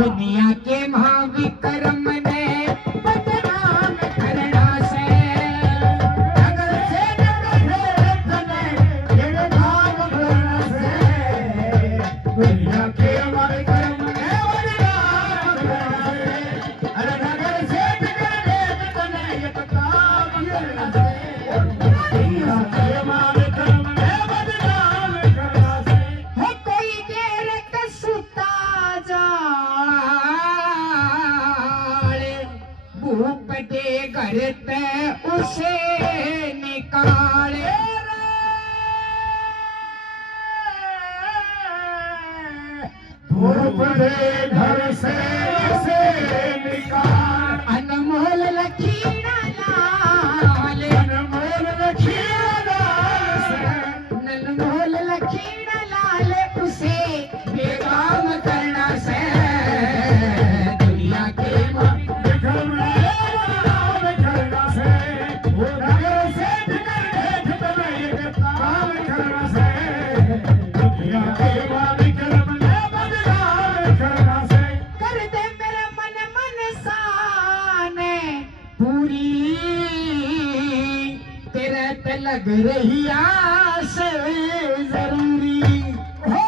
दुनिया के महाविक्रम ने बदनाम करना से नगर से दुनिया के महाविक्रम ने बदनाम करना से अरे नगर से घर पे उसे निकाले धूप दे घर से उसे निकाल अनमोल लकीड़ा लाल अनमोल लकीड़ा लाल अनमोल लकीड़ा लाल उसे बेगाम करना से दुनिया के लग रही आस जरूरी हो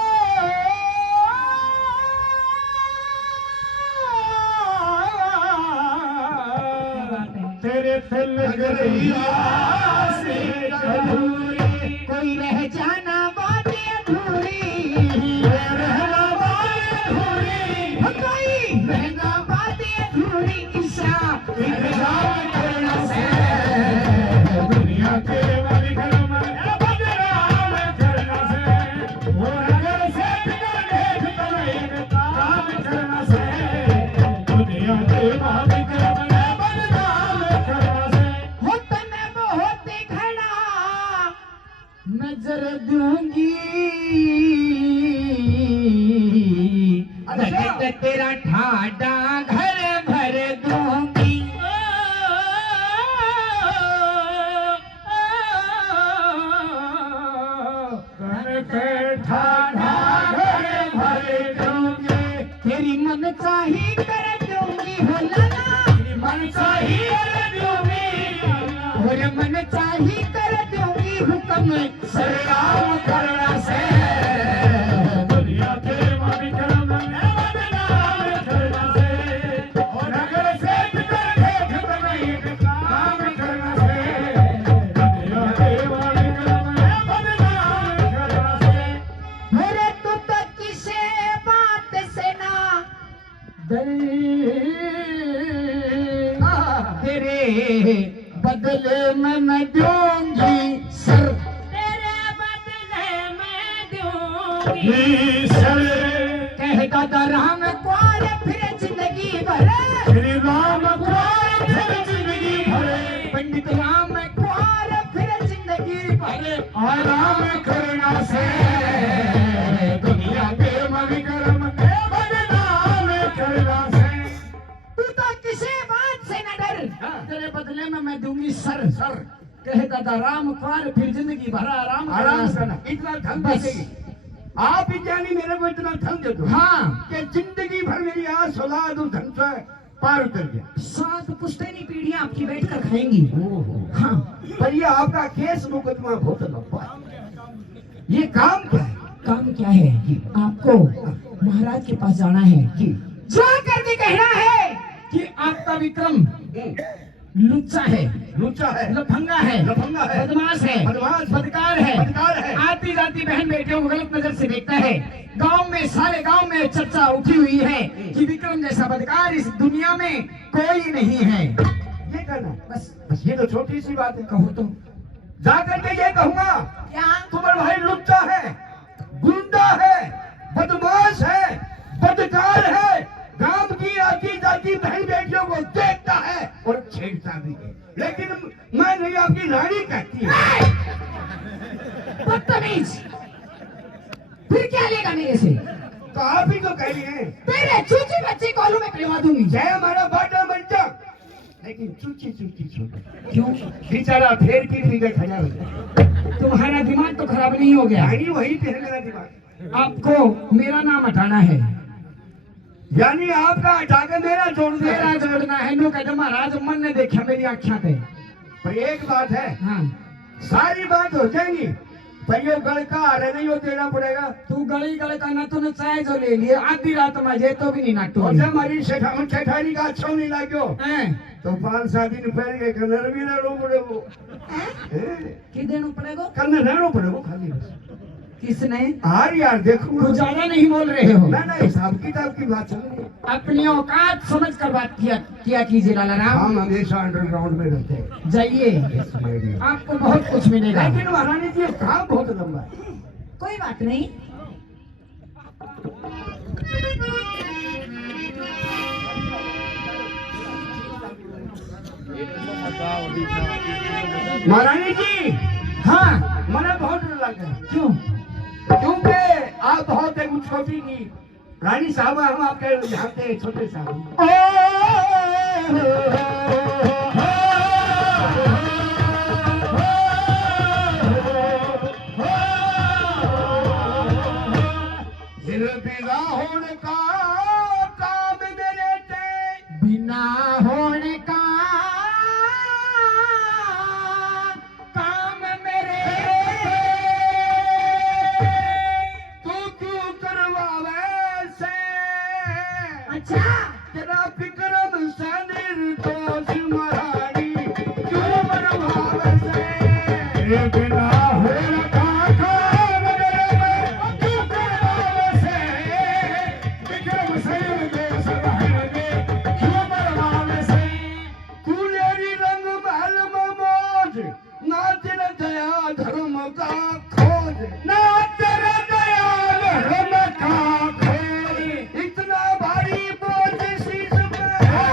तेरे से लग रही आस जरूरी कोई रह जाना बात अधूरी रहना बात अधूरी कोई रहना बात अधूरी ईशा इंतजार करना से दुनिया के नजर दूंगी तेरा ठाडा घर भर दूंगी घर पे ठाडा घर भर दूंगी तेरी मन चाही कर दूंगी हो लाला तेरी मन चाही कर दूंगी और मन चाही कर दूंगी हुक्म सलाम करना से दुनिया के महाविक्रम ने बदनाम करना से और अगर से काम करना से दुनिया के महाविक्रम ने बदनाम करना से मेरे तू तो किसे बात से ना तेरे बदले में मैं दूंगी सर सर कहता था राम कुआर फिर जिंदगी भर श्री राम कुआर फिर जिंदगी भर पंडित राम कुआर फिर जिंदगी भर आराम करना से दुनिया के महाविक्रम ने बदनाम करना से तू तो किसी बात से न डर तेरे बदले में मैं दूंगी सर सर कहता था राम कुआर फिर जिंदगी भर आराम करना इतना धन बचेगी आप ही जानी मेरे को इतना धन दे दो हाँ कि जिंदगी भर मेरी आस औलाद उस धन से पार उतर गया 7 पुश्तैनी पीढ़ियां आपकी बैठ कर खाएंगी हाँ पर ये आपका केस मुकदमा बहुत लंबा है ये काम क्या है काम क्या है आपको महाराज के पास जाना है जा करके कहना है कि आपका विक्रम लुच्चा है लफंगा है बदमाश है बदकार है आती जाती बहन बेटियों को गलत नजर से देखता है गांव में सारे गांव में चर्चा उठी हुई है कि विक्रम जैसा बदकार इस दुनिया में कोई नहीं है ये कहना बस ये तो छोटी सी बात है कहो तो जाकर के ये कहूंगा क्या तुम्हारा भाई लुच्चा है गुंडा है बदमाश है बदकार है गांव की आती जाती बहन बेटियों को देखता है और छेड़ता भी है लेकिन मैं नहीं आपकी रानी कहती बदतमीज फिर क्या लेगा मेरे से तो आप ही तो कह लिए तेरे चूची बच्चे कॉलों में पिलवा दूंगी जय हमारा बाटा बच्चा लेकिन चूची छोटा क्यों बेचारा फेर की भी गए खड़ा हो जाए तुम्हारा दिमाग तो खराब नहीं हो गया वही मेरा दिमाग आपको मेरा नाम हटाना है यानी आपका हटा के मेरा जोड़ दे। मेरा जोड़ना है नो कहते महाराज मन ने देखा मेरी आँखियां थे। पर एक बात है, हाँ सारी बात हो जाएगी पर ये गल का हारे नहीं हो देना पड़ेगा। तू गली गले का ना तूने चाय जो ले लिए आधी रात में जे तो भी नहीं नाटो और जब हमारी सेठानी का अच्छा नहीं लाग्यो तो 5-7 दिन पहले के कन्नर भी रहना पड़ेगा। कि देना पड़ेगा कन्नर रहना पड़ेगा खाली बस। किसने हार यार देखो तू ज्यादा नहीं बोल रहे हो। ना ना हिसाब किताब की बात चल रही है। अपनी औकात समझ कर बात किया कीजिए लाला राम। हम हमेशा अंडरग्राउंड में रहते हैं। जाइए आपको बहुत कुछ मिलेगा। लेकिन महारानी जी काम बहुत लंबा है। कोई बात नहीं। महारानी जी हाँ मैंने बहुत डर लगा। क्यों? क्योंकि आप बहुत एक छोटी नहीं रानी साहब, हम आपके यहाँ के छोटे साहब। बिना होने का काम मेरे थे, बिना होने का काम मेरे तू क्यों करवावे से। अच्छा तेरा विक्रम से निर्दोष महारानी क्यों मरवावे से। बिना होने का काम मेरे क्यों करवावे से। विक्रम से निर्दोष महारानी क्यों मरवावे से। तू लेरी रंग महल में मौज, ना तेरा दया धर्म का खोज, ना तेरा दया धर्म का खोज। इतना भारी बोझ शीश पे,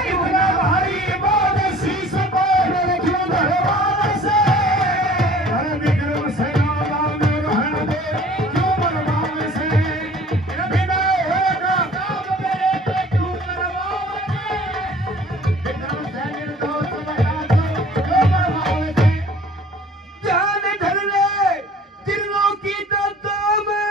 इतना भारी बोझ शीश पे क्यों धरवावे से। हर विक्रम से नाम रहने दे क्यों मरवावे से। बिना होगा काम मेरे पे क्यों करवावे से। विक्रम से निर्दोष महारानी क्यों मरवावे से। ध्यान धर ले दिलों की दत्ता में,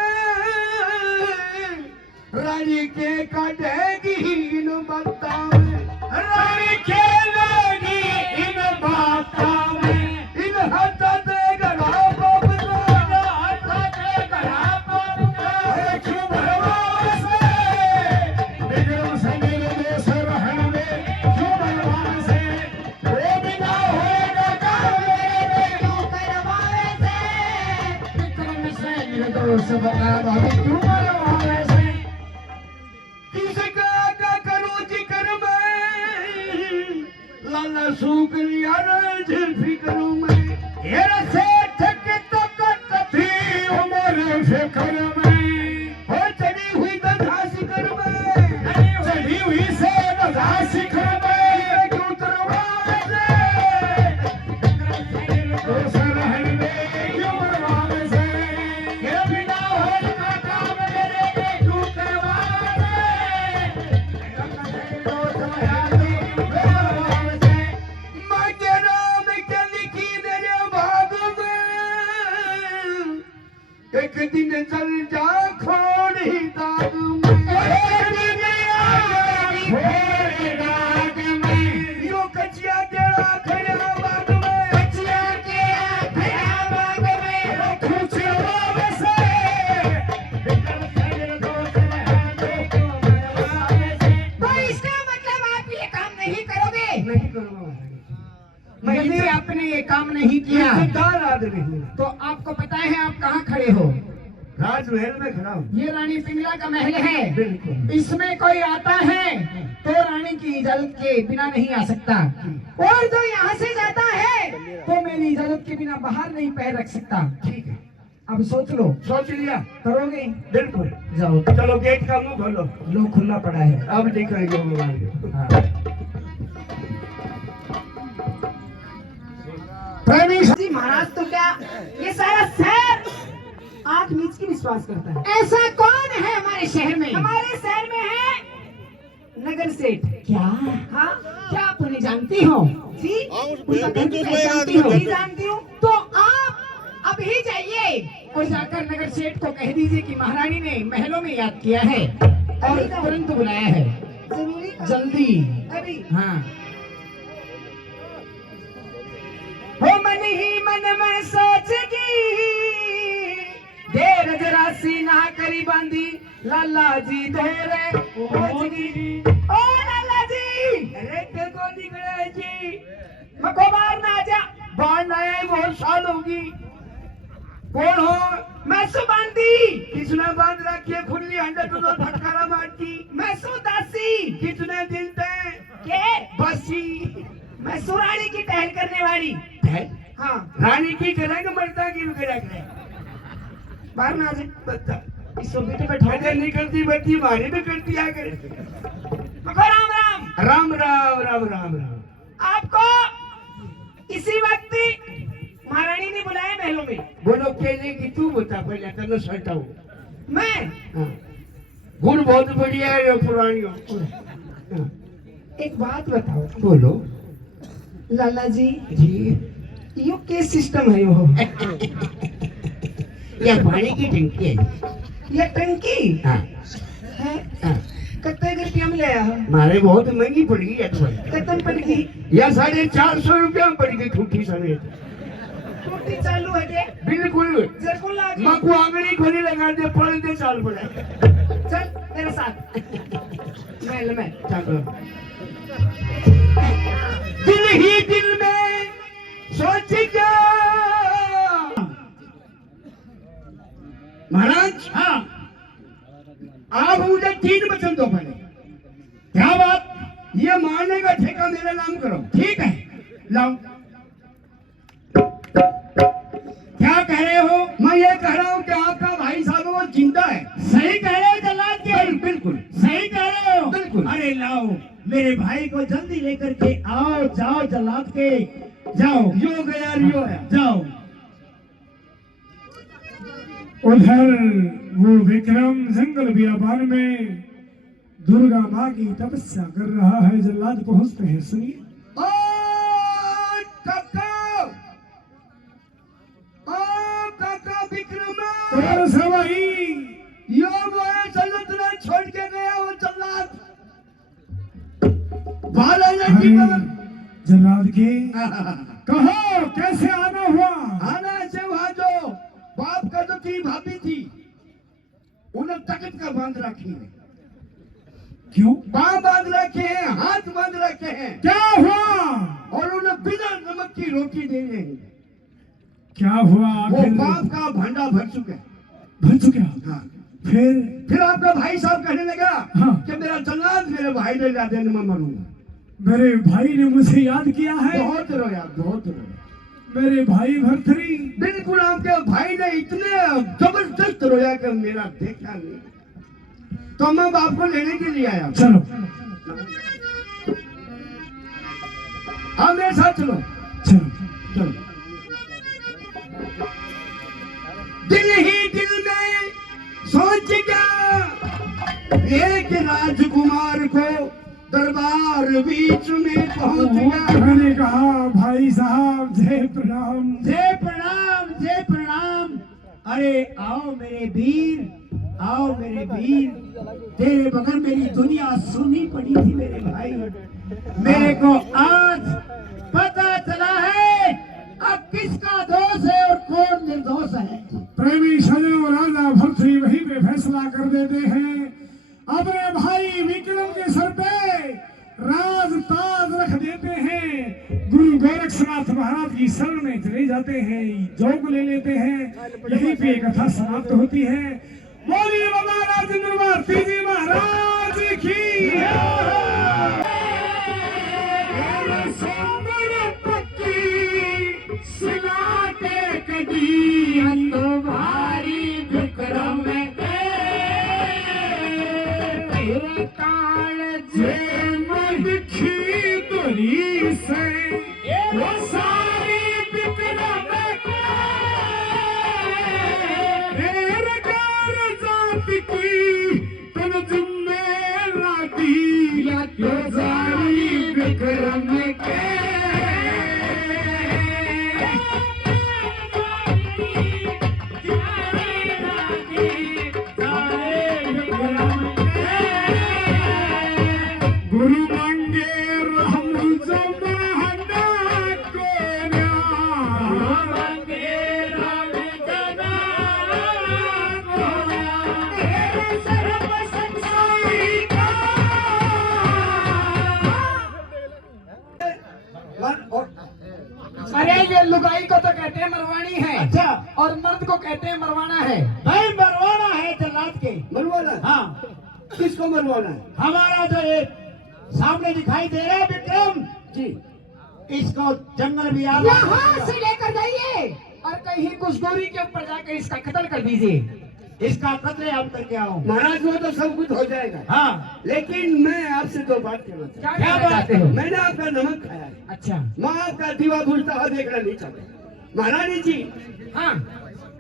रानी के काटेगी इन बातों में। रानी खेलेगी इन बातों में। इन हाथों से गड़ा बाप का, हाथों से गड़ा बाप का क्यों भरवावे से। विक्रम से निर्दोष रहने दे क्यों भरवावे से। वो बिना होएगा काम मेरे क्यों करवावे से। विक्रम से निर्दोष भाभी क्यों मरवावे से। किसका क्या करूं जिक्र मैं, लाला सूख लिया रे फिक्र में। तेरा सेठ के तो कटती उम्र फिक्र में। हो चढ़ी हुई दधा शिखर में, चढ़ी हुई से दधा शिखर में क्यों तरवावे से। निर्दोष रहने दे क्यों मरवावे से। ये बिना होने का काम मेरे पे क्यों करवावे से। निर्दोष महारानी क्यों मरवावे से। मैं के नाम के लिखी मेरे भाग में, एक दिन चल जा खोड़ी दाग में। एक दिन खोड़ी दाग में। यो कचिया तेरा खड़ा बाग में, कचिया तेरा खड़ा बाग में खुचवावे से। विक्रम से निर्दोष महारानी क्यों मरवावे से। तो इसका मतलब आप ये काम नहीं करोगे। नहीं करूँगा महारानी। यदि आपने ये काम नहीं किया दार आदमी हूँ। तो आपको पता है आप कहाँ खड़े हो। राजमहल में खड़ा हूँ। ये रानी पिंगला का महल है। बिल्कुल। इसमें कोई आता है तो रानी की इजाजत के बिना नहीं आ सकता, और जो यहाँ से जाता है तो मेरी इजाजत के बिना बाहर नहीं पैर रख सकता। ठीक है, अब सोच लो, सोच लिया। करोगे? बिल्कुल। जाओ, चलो गेट का मुंह खोलो। लो खुला पड़ा है। अब देखेंगे मोबाइल। हाँ। प्रेमी जी महाराज तो क्या ये सारा शहर आंख मीच के विश्वास करता है। ऐसा कौन है हमारे शहर में? हमारे शहर में है नगर सेठ। क्या? हाँ क्या आप उन्हें जानती हो? जी उनका घर भी पहचानती हो? नहीं जानती हूँ। तो आप अभी जाइए और जाकर नगर सेठ को कह दीजिए कि महारानी ने महलों में याद किया है और तुरंत बुलाया है। जरूरी काम। जल्दी। अभी हाँ। हो मन ही मन में सोचगी, देर जरा सी ना करी बांधी, लाला जी देर पहुंचगी। ओ लाला जी, अरे तेरे को निकला है जी, मको बाहर ना जा। बाहर ना आए बहुत साल होगी। कौन हो? मैं सुबांदी। किसने बांध रखी है खुली अंडा तो फटकारा मारती? मैं सुदासी। कितने दिन थे? के बसी मैं सुरानी की टहल करने वाली। हाँ, रानी की करेंगे मरता की करेंगे। बाहर ना जा। बता इसको बेटे बैठा अगर नहीं करती बत्ती मारे भी करती आ कर। मको राम राम। राम राम राम राम राम। आपको इसी वक्त महारानी ने बुलाया महलों में। बोलो केले की तू बता पहले तेरे सटाओ। मैं हाँ। गुण बहुत बढ़िया है पुरानियों। हाँ। एक बात बताओ बोलो लाला जी, जी। यो के सिस्टम है यो? यह पानी की टंकी है। ये टंकी हाँ। है? हाँ। कितने रुपया में लिया है? मारे बहुत महंगी पड़ी है तुम्हारी। कितन पड़ गई? यह 450 रुपया में पड़ गई ठूठी समेत। टूटी चालू है जे? बिल्कुल। जरकुल लागी। माँ को आंगली खोली लगा दे पड़ दे चाल पड़ा। चल मेरे साथ। महल में चलो। दिल ही दिल में सोच क्या महाराज। हाँ। आप मुझे 3 वचन दो पहले। क्या बात? ये मारने का ठेका मेरा नाम करो। ठीक है लाओ। क्या कह रहे हो? मैं ये कह रहा हूँ कि आपका भाई साहब वो जिंदा है। सही कह रहे हो जल्लाद के। बिल्कुल सही कह रहे हो। बिल्कुल। अरे लाओ मेरे भाई को जल्दी लेकर के आओ। जाओ जल्लाद के, जाओ। यो गया रियो है। जाओ। उधर वो विक्रम जंगल बियाबान में दुर्गा माँ की तपस्या कर रहा है। जल्लाद पहुंचते हैं, सुनिए। ओ काका विक्रम और सवाई यो वो है जल्लत ने छोड़ के गया वो जल्लाद। बाला की खबर। जल्लाद के कहो कैसे आना हुआ? आना से वहाँ जो बाप का जो थी भाभी थी उन्हें तकत का बांध रखी है। क्यों? पाँव बांध रखे हैं, हाथ बांध रखे हैं। क्या हुआ? और उन्हें बिना नमक की रोटी दे रहे हैं। क्या हुआ? वो फिर बाप का भांडा भर चुका है। भर चुका? हाँ। फिर आपका भाई साहब कहने लगा हाँ। कि मेरा जल्लाद मेरे भाई ने ला देने में मरूंगा। मेरे भाई ने मुझे याद किया है। बहुत रोया बहुत रोया। मेरे भाई भरथरी। बिल्कुल आपके भाई ने इतने जबरदस्त रोया कि मेरा देखा नहीं। तो मैं बाप को लेने के लिए आया। चलो हाँ मेरे साथ चलो। चलो चलो। दिल ही दिल में सोच क्या एक राजकुमार को दरबार बीच में पहुंच गया। मैंने कहा भाई साहब जय प्रणाम। जय प्रणाम, जय प्रणाम। अरे आओ मेरे वीर, आओ मेरे वीर। तेरे बगैर मेरी दुनिया सुनी पड़ी थी मेरे भाई। मेरे को आज पता चला है अब किसका दोष है और कौन निर्दोष है। प्रेमी सजनों राजा भरथरी वहीं पे फैसला कर देते हैं। अपने भाई विक्रम के सर पे राज ताज रख देते हैं। गुरु गोरक्षनाथ महाराज की शरण में चले जाते हैं, जोग ले लेते हैं। यहीं पे कथा समाप्त होती है। बोलिए बाबा राजेंद्र भारती जी महाराज की। किसको मरवाना है? हमारा जो ये सामने दिखाई दे रहा है विक्रम जी इसको जंगल भी आ यहाँ से लेकर जाइए और कहीं कुछ दूरी के ऊपर जाकर इसका कत्ल कर दीजिए। इसका कतरे हम करके आओ। महाराज वो तो सब कुछ हो जाएगा, हाँ लेकिन मैं आपसे दो बात कहना चाहता क्या कहना चाहते हो? हूँ। मैंने आपका नमक खाया है, अच्छा मैं आपका दीवा बुझता हुआ देखना नहीं चाहता। महारानी जी हाँ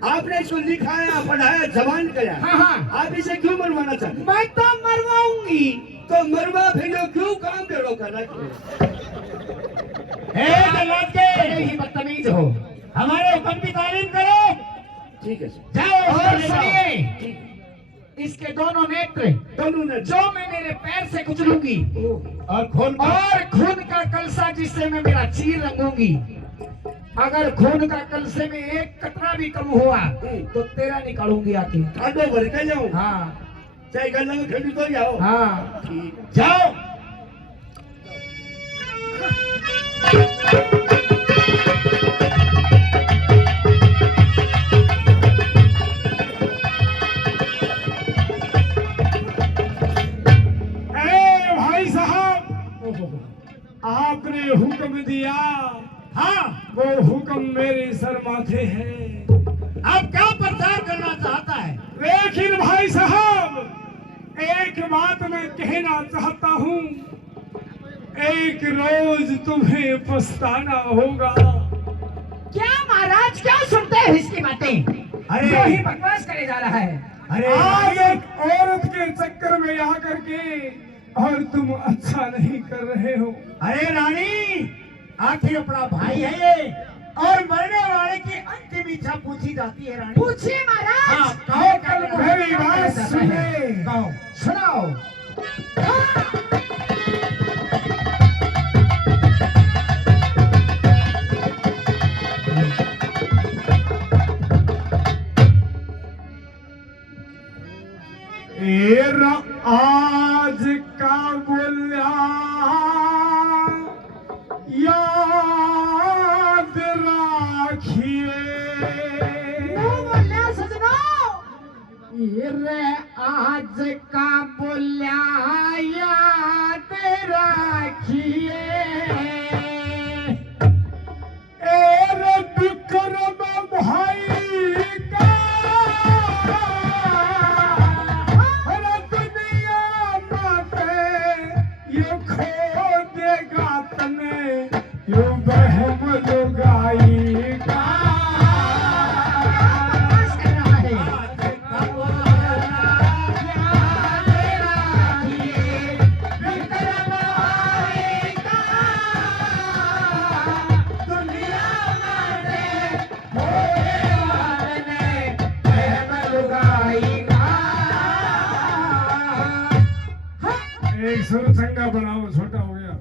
आपने इसको लिखाया पढ़ाया जबान किया, हाँ हाँ आप इसे क्यों मरवाना चाहते हैं? मैं तो मरवाऊंगी। तो मरवा भेजो, क्यों काम करो कर बड़े ही बदतमीज हो। हमारे हुक्म की तालीम करो। ठीक है सर। जाओ और ले जाओ। सुनिए इसके दोनों नेत्र दोनों ने जो मैं मेरे पैर से कुचलूंगी और खून और खून का कलसा जिससे मैं मेरा चीर रंगूंगी, अगर खून का कलसे में एक कतरा भी कम हुआ तो तेरा निकालूंगी आके। आटो भर के जाओ, हाँ चाहे गला में खड़ी तो जाओ। हाँ ठीक है। जाओ। ए भाई साहब, आपने हुक्म दिया, हाँ वो हुक्म मेरे सर माथे है। अब क्या प्रचार करना चाहता है? लेकिन भाई साहब, एक बात मैं कहना चाहता हूँ, एक रोज तुम्हें पछताना होगा। क्या महाराज क्या सुनते हैं इसकी बातें? अरे! जो ही बकवास करे जा रहा है। अरे आज एक औरत के चक्कर में आकर के और तुम अच्छा नहीं कर रहे हो। अरे रानी, आखिर अपना भाई है ये और मरने वाले की अंतिम इच्छा पूछी जाती है रानी। पूछिए महाराज। हाँ, कहो कल मेरी बात सुने। कहो। सुनाओ। आज का बोला याद राखिए। रे आज का बोल्या याद राखिए। ए विक्रम भाई का दुनिया माते यो खो देगा तने यो बहम लुगाई का। एक सुर संगा बनाओ, छोटा हो गया।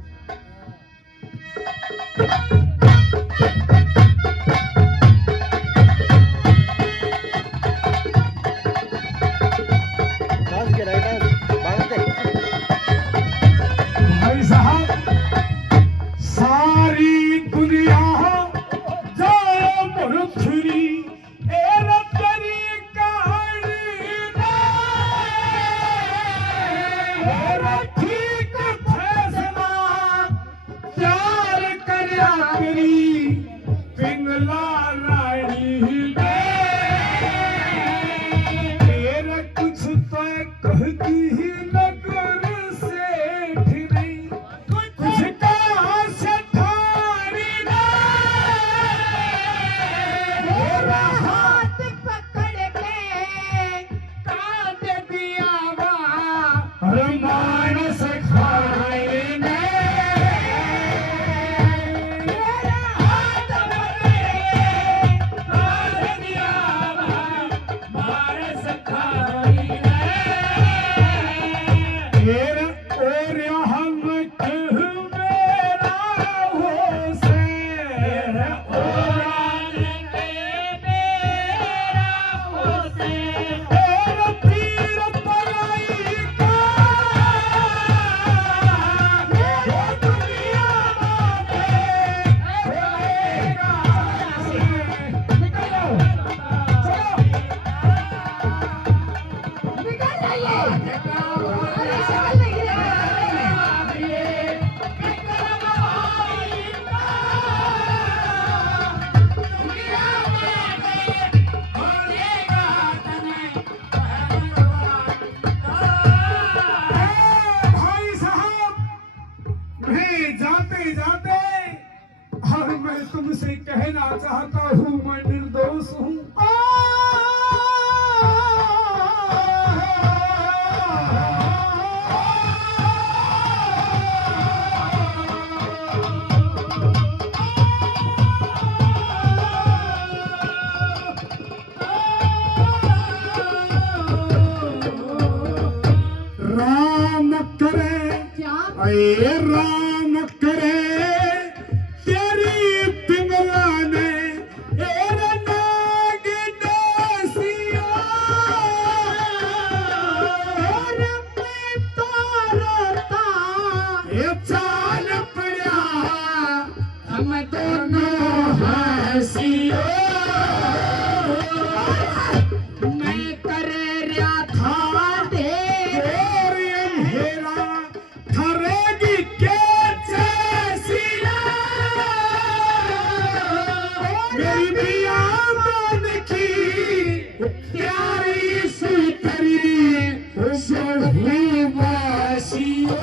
भाई साहब, सारी दुनिया जाए पृथ्वी ए रतरी कहानी में ठीक फैसला प्यार करया करी पिंगला रानी तेरा कुछ तो कहती ही नगर सेठ नहीं, कुछ कहा से ठारी मेरा हाथ पकड़ के काट दिया वा अरे मानस खाए ने मेरा हाथ पकड़ के काट दिया वा मानस खाए ने। कहना चाहता हूँ मैं निर्दोष हूँ। राम करे अये राम करे तेरी पिंगला ने एरे नाग डसिया और मैं तो रोता ये चाल पड़ा हम दोनों हंसियो मैं कर रहा था दे और अंधेरा थरेगी के जैसिया मेरी बिया मन की प्यारी सुतरी हुई वासियो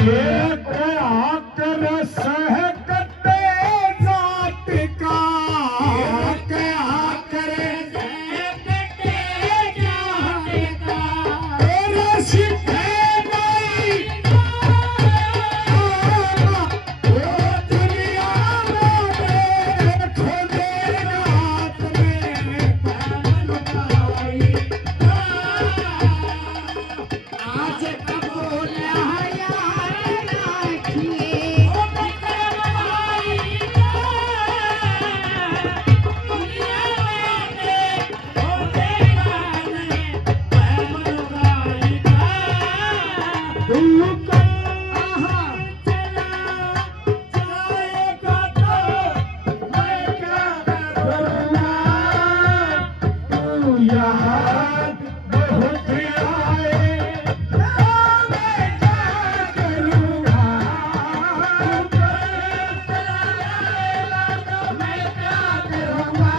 ये कोई आकर सहकते जात का के आकर कहते जाने का तेरे सिद्धे नहीं वो दुनिया में देखो मेरे हाथ में आज कबूल हया राखिए तुमको तू यहाँ बहुत आए मैं क्या करूँगा मैं क्या करूँगा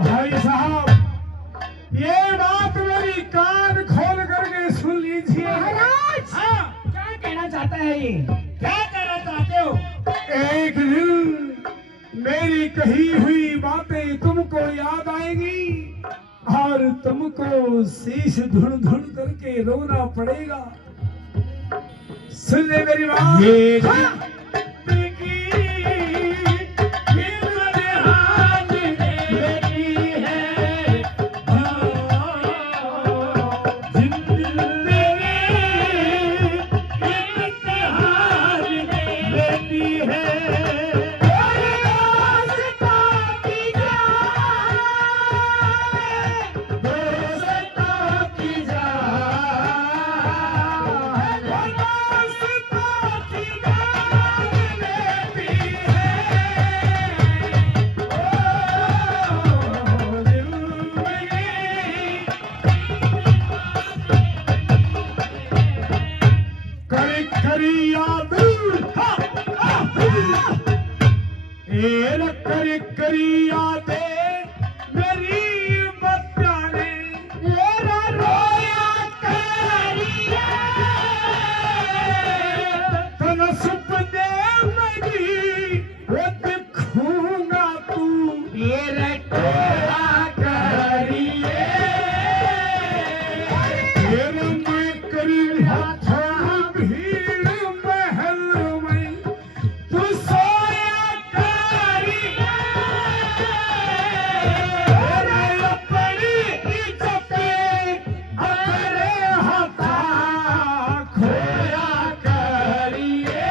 भाई साहब ये बात मेरी कान खोल करके सुन लीजिए। महाराज क्या कहना चाहता है ये क्या कहना चाहते हो एक दिन मेरी कही हुई बातें तुमको याद आएगी और तुमको शीश ढूंढ ढूंढ करके रोना पड़ेगा। सुन ले मेरी बात। ये करी यादे मेरी बच्चा ने मेरा रोया करिया तन सुपने में वो दिखूंगा तू मेरा टोला करिए तेरे मैं करी हाथों भीड़ महल में तू सोया करिया तेरे अपनी इज्जत अपने हाथा खोया करिए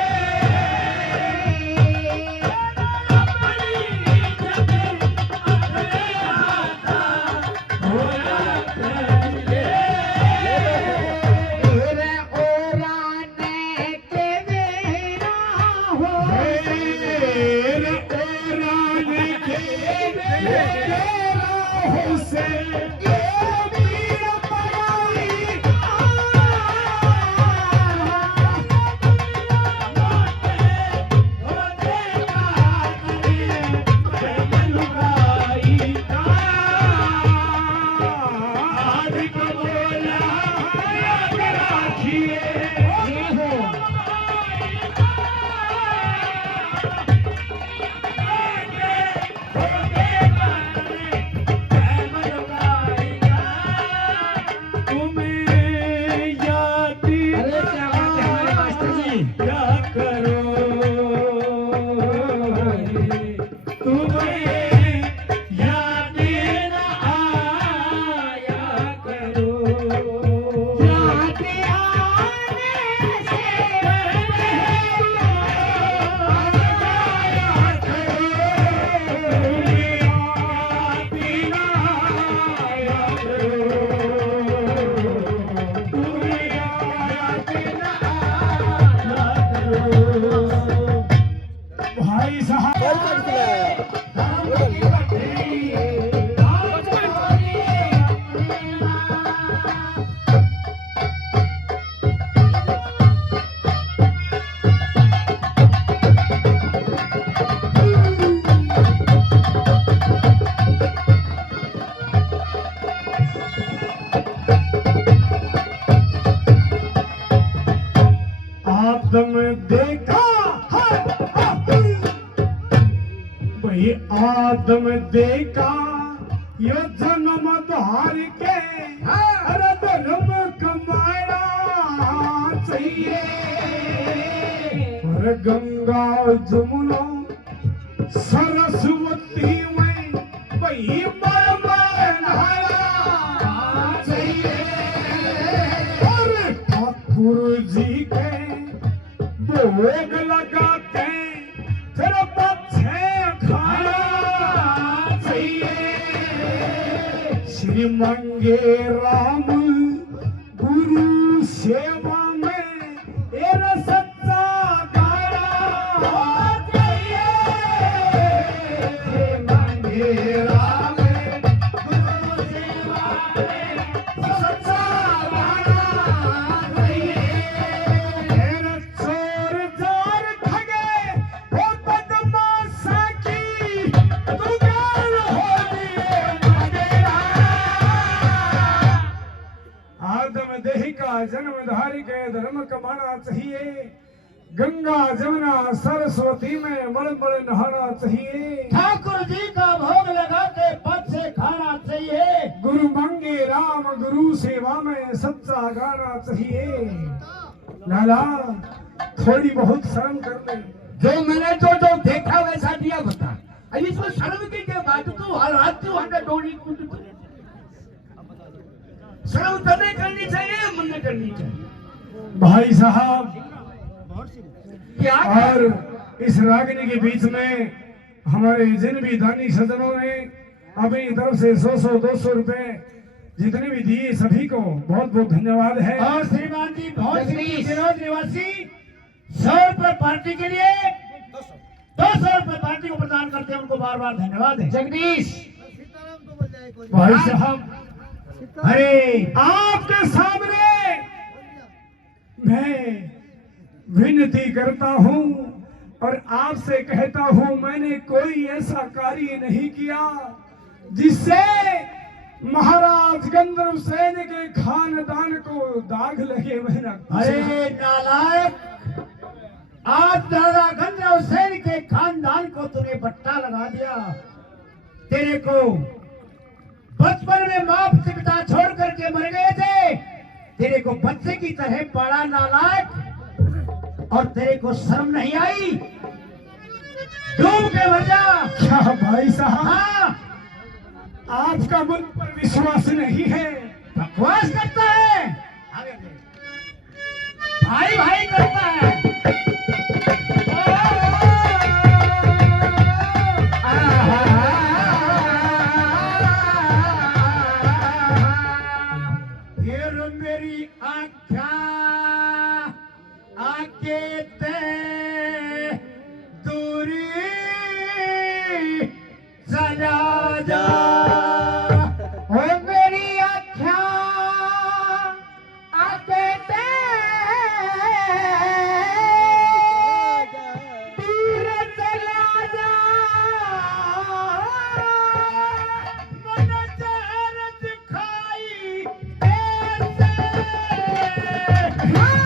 भाई साहब आदम देखा भाई आदम देखा यो जन्म धार के अरे धर्म कमाया चाहिए और गंगा जमुना सरस्वती में भाई मर मर नहाया चाहिए और ठाकुर जी के भोग लगा के फिर बच्चे खाना चाहिए श्री मंगे राम गुरु सेवा में एरा सच्चा गाना चाहिए श्री मंगे राम गुरु सेवा में सच्चा गाना चाहिए एरा चोर जार ठगे हो बदमाशा की दुकान होगी मंगेरा आदम देह का जन्म धारी के धर्म कमाना चाहिए गंगा जमुना सरस्वती में मल मल नहाना चाहिए ठाकुर जी का भोग लगा के पद से खाना चाहिए। गुरु मंगे राम गुरु सेवा में सच्चा गाना चाहिए लाला थोड़ी बहुत शर्म कर ले जो मैंने जो देखा वैसा दिया बता। अब इसमें शर्म की क्या बात तू हालात तू हंडा डोली कूद शर्म तने करनी चाहिए मन ने करनी चाहिए भाई साहब क्या और इस रागिनी के बीच में हमारे जिन भी दानी सज्जनों ने अपनी तरफ से 100-200 रुपए जितने भी दिए सभी को बहुत बहुत धन्यवाद है और श्रीमान जी बहुत विनोद निवासी 100 रुपए पार्टी के लिए 200 रुपए पार्टी को प्रदान करते हैं उनको बार बार धन्यवाद है। जगदीश भाई साहब अरे आपके सामने मैं विनती करता हूँ और आपसे कहता हूँ मैंने कोई ऐसा कार्य नहीं किया जिससे महाराज गंधर्व सेन के खानदान को दाग लगे मैंने अरे नालायक आज दादा गंधर्व सेन के खानदान को तूने बट्टा लगा दिया। तेरे को बचपन में माँ पिता छोड़ करके मर गए थे तेरे को बच्चे की तरह पाला नालायक और तेरे को शर्म नहीं आई डूब के मर जा। क्या भाई साहब हाँ आपका मुझ पर विश्वास नहीं है बकवास करता है भाई भाई करता है। ये रो मेरी आँखा आके ते दूरी चला जा ओ मेरी आँखा आके ते दूर चला जा मन जहर दिखाई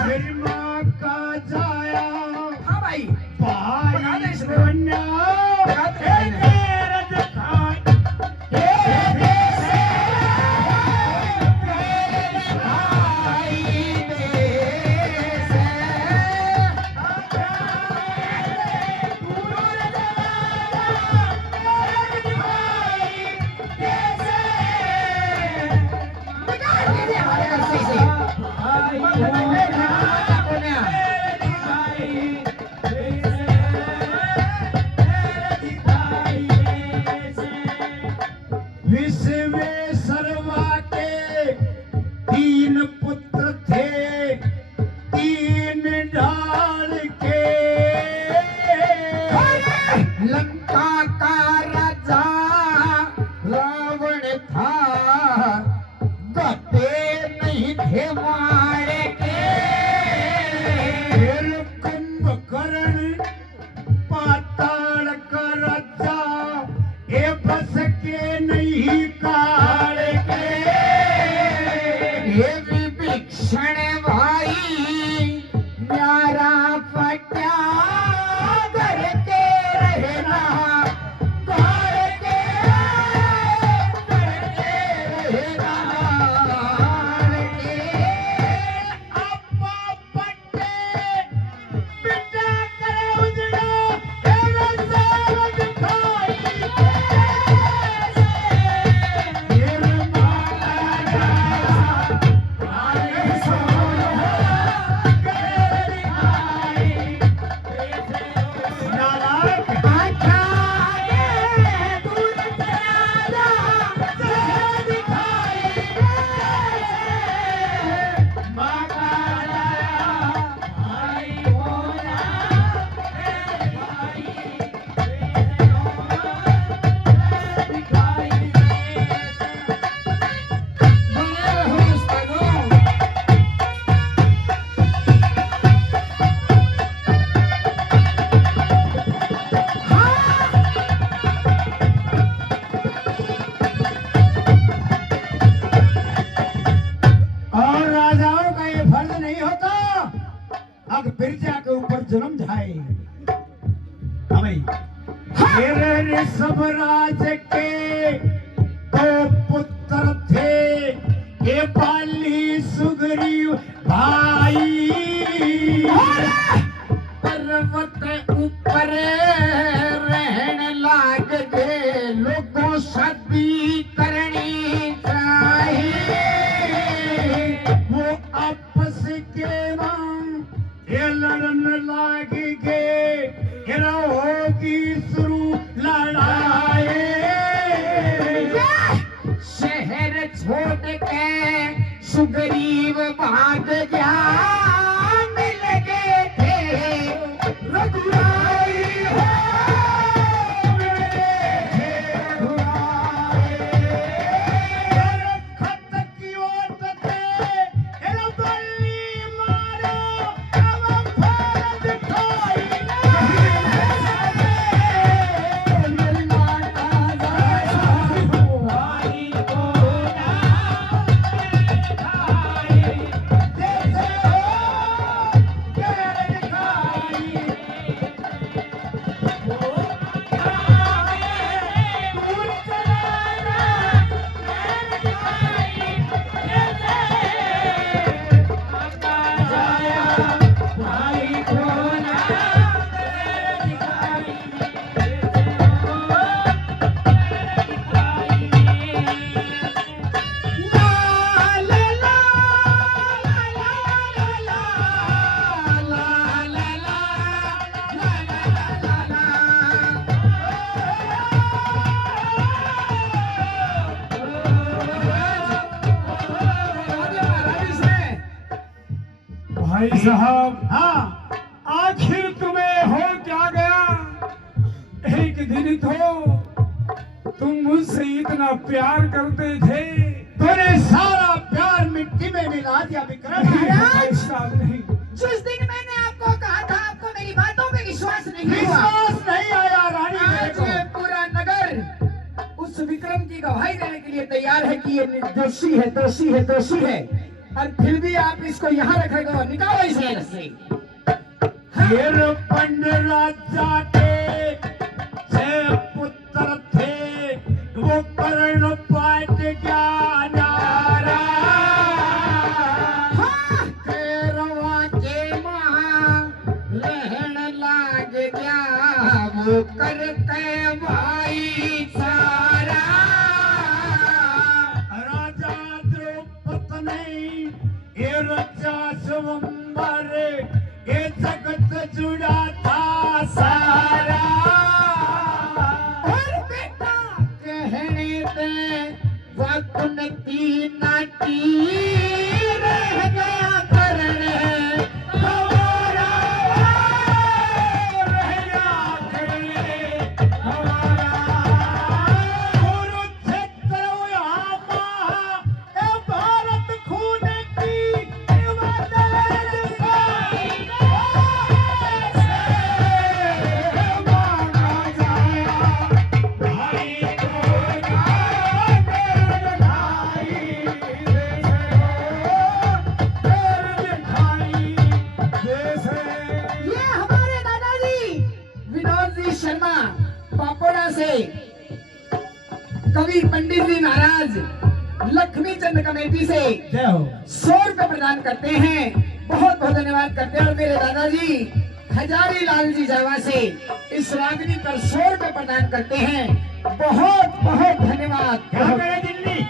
मेरी माँ का जाया हाँ भाई भाई बन्या तेरा दिखाई तीन पुत्र थे तीन ढाल के। लंका का राजा रावण था, गते नहीं थे मारे के। फिर कुंभकर्ण पाताल का राजा, ये बस के नहीं काल के। ये विभीषण भाई न्यारा फटा करके रहना, करके रहना, अब्बा पट्टे पिता करे उजड़ा, तेरा सारा दिखाई फिर मारा आए सोनो तेरे दिखाई। नारायण अच्छा रे दूर चला जा दिखाई और राजाओं का ये फर्ज नहीं होता अब प्रजा के ऊपर जुल्म जाए। हाँ भाई, मेरे ऋषभ राज के दो पुत्र थे, ये बाली सुग्रीव भाई। पर्वत ऊपर रहने लाग गए, लोगों सदी करनी चाहिए। वो आपस के नाम ये लड़न लाग गए, ये होगी शुरू लड़ाई। शहर छोड़ के सुग्रीव भाग गया, मिल गए थे रघुराई हो, मिल गए थे रघुराई। खत की ओट थे, ये बल्ली मारो, अब फौज दिखाई भाई साहब, हाँ, आखिर तुम्हें हो क्या गया? एक दिन तो तुम मुझसे इतना प्यार करते थे। तूने सारा प्यार मिट्टी में मिला दिया विक्रम। ऐसा नहीं, जिस दिन मैंने आपको कहा था, आपको मेरी बातों पे विश्वास नहीं हुआ। विश्वास नहीं आया रानी आज मेरे ये को। पूरा नगर उस विक्रम की गवाही देने के लिए तैयार है कि ये निर्दोषी है, दोषी है, दोषी है, और फिर भी आप इसको यहाँ रखेगा और निकालो इस नगर से। फिर पंड राजा के 6 पुत्र थे, वो कर्ण पाट गया नारा। केरवा के मां रहन लाग गया, वो करते भाई सारा। राजा द्रौपद ने ये रचा स्वयंवर, ये जगत जुड़ा था सारा। और बेटा कहने दे वक्त की नाटी से कवि पंडित जी महाराज लक्ष्मी चंद कमेटी से जय हो 100 रुपए प्रदान करते हैं। बहुत बहुत धन्यवाद करते हैं। और मेरे दादाजी हजारी लाल जी जावा से इस रागनी पर 100 रुपए प्रदान करते हैं। बहुत बहुत धन्यवाद। क्या करे दिल्ली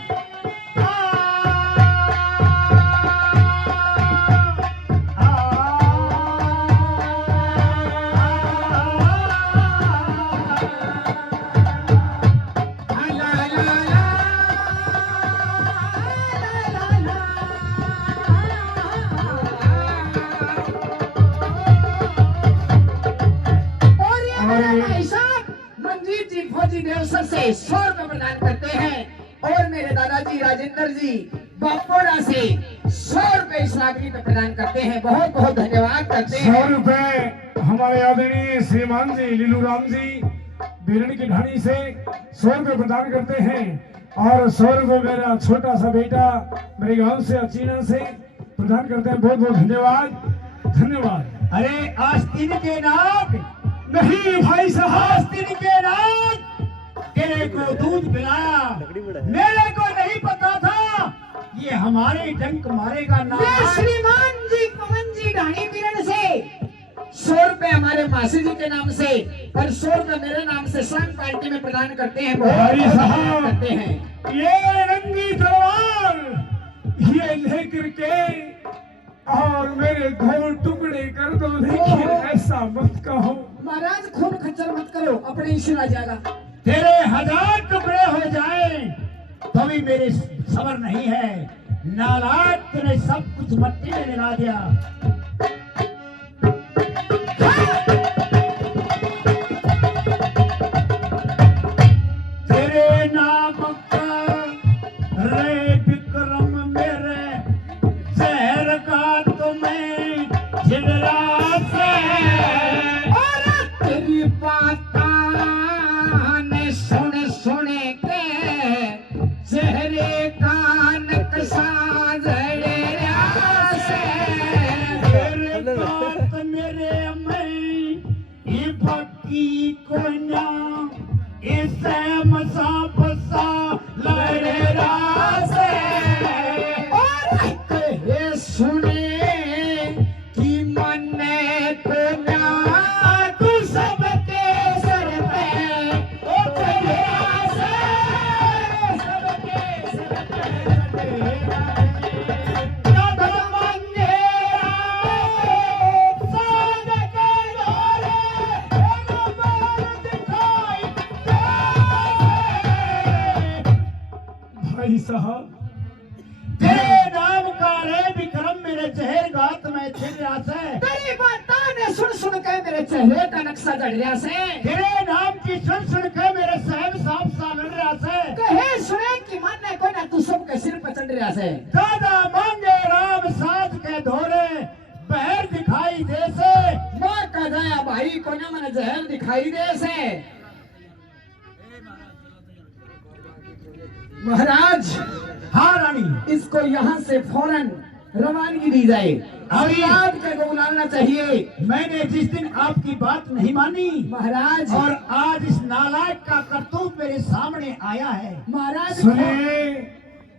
मंजीत जी फौजी देवसर से 100 रुपए प्रदान करते हैं। और मेरे दादाजी राजेंद्र जी बापोरा से 100 रुपए इस रागनी पे प्रदान करते हैं। बहुत बहुत धन्यवाद करते 100 हैं। रुपए हमारे आदरणीय श्रीमान जी लीलू राम जी बीरन की ढाणी से 100 रुपए प्रदान करते हैं। और 100 रुपए मेरा छोटा सा बेटा मेरे गांव से अचीना से प्रदान करते हैं। बहुत बहुत धन्यवाद धन्यवाद। अरे आस्तीन के नाक नहीं भाई साहब आस्तीन के नाक तेरे को दूध पिलाया मेरे को नहीं पता था ये हमारे डंक मारेगा ना। ये श्रीमान जी पवन जी ढाणी बीरन से 100 रुपए हमारे मासी जी के नाम से और 100 रुपए मेरे नाम से संघ पार्टी में प्रदान करते हैं। बहुत भाई बहुत साहब। धन्यवाद करते हैं। ये रंगी तलवार ये लेकर के और मेरे दो टुकड़े कर दो। लेकिन ऐसा मत कहो महाराज खून खच्चर मत करो अपने ईश्वर आ जाएगा। तेरे 1000 टुकड़े हो जाए तो भी मेरे सबर नहीं है। नालायक तेरे सब कुछ मट्टी में मिला दिया। तेरे नाम का रे विक्रम मेरे शहर का तुम्हें जिगरा से तेरी बातां ने सुन सुन के चेहरे कान कसाज तेरे बात मेरे में ये पक्की को ना इसे मसा बसा लड़े रासे और कहे सुने कि मन को ना तू सबके सर पे ओ तेरा से सबके सर पे जब मंगेरा साद के डोरे बार दिखाई भाई साहब तेरे नाम का रे विक्रम मेरे चेहर गात में छिड़ रहा से तेरी बातां ने सुन सुन के मेरे चेहरे का नक्शा जड़ रहा से तेरे नाम की सुन सुन के मेरे सहब साफ सा लड़ रहा से कहे सुने कि मानने कोई ना तू सबके सिर पर चढ़ रहा से दादा मांगे राम साथ के धोरे बहर दिखाई दे से माँ का दया भाई को ना मन जहर दिखाई दे से। महाराज हाँ रानी इसको यहाँ से फौरन रवानगी दी जाए। अभी याद के को बुलाना चाहिए। मैंने जिस दिन आपकी बात नहीं मानी महाराज और आज इस नालायक का करतूत मेरे सामने आया है महाराज सुनिए